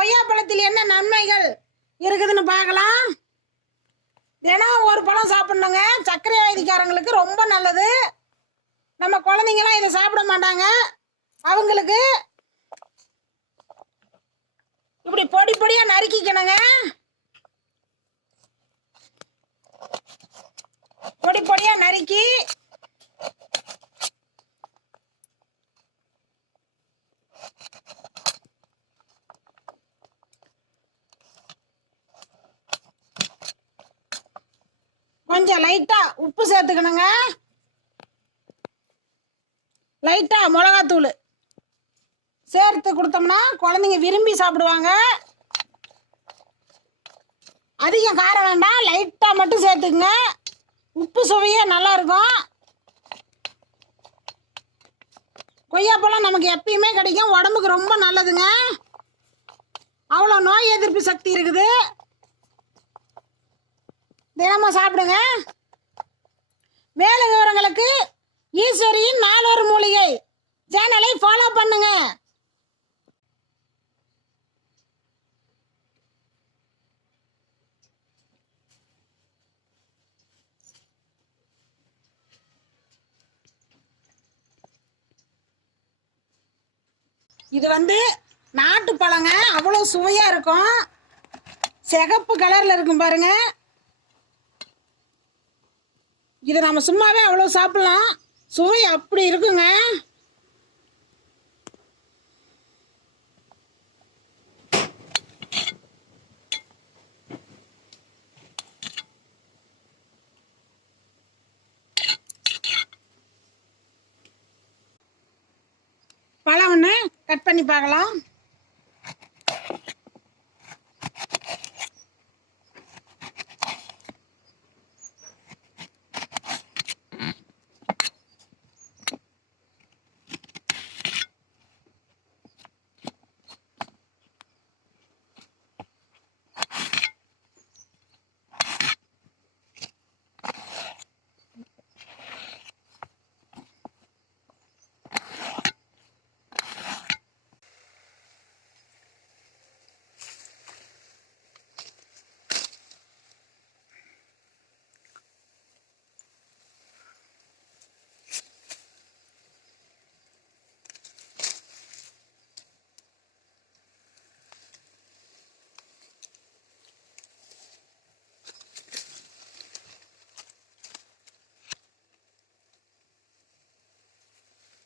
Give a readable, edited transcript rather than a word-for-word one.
கொய்யாப்பழத்தில் என்ன நன்மைகள் இருக்குதுன்னு பார்க்கலாம். தினம் ஒரு பழம் சாப்பிடணுங்க. சர்க்கரை வியாதிக்காரங்களுக்கு ரொம்ப நல்லது. நம்ம குழந்தைங்களாம் இதை சாப்பிட மாட்டாங்க. அவங்களுக்கு இப்படி பொடி பொடியா நறுக்கிக்கணுங்க. பொடி பொடியா நறுக்கி கொஞ்சம் லைட்டா உப்பு சேர்த்துக்கணுங்க. லைட்டா மிளகாத்தூள் சேர்த்து கொடுத்தோம்னா குழந்தைங்க விரும்பி சாப்பிடுவாங்க. அதிகம் காரம் வேண்டாம், லைட்டா மட்டும் சேர்த்துக்குங்க. உப்பு சுவையே நல்லா இருக்கும். கொய்யாப்பழம் நமக்கு எப்பயுமே கிடைக்கும், உடம்புக்கு ரொம்ப நல்லதுங்க. அவ்வளோ நோய் எதிர்ப்பு சக்தி இருக்குது. தினமும் சாப்பிடுங்க. மேலும் விவரங்களுக்கு ஈஸ்வரியின் நாளொரு மூலிகை சேனலை ஃபாலோ பண்ணுங்க. இது நாட்டு பழங்க, அவ்வளோ சுவையா இருக்கும். சிகப்பு கலர்ல இருக்கும் பாருங்க. இது நம்ம சும்மாவே அவ்வளோ சாப்பிடலாம், சுவை அப்படி இருக்குங்க. பழம் ஒன்று கட் பண்ணி பார்க்கலாம்.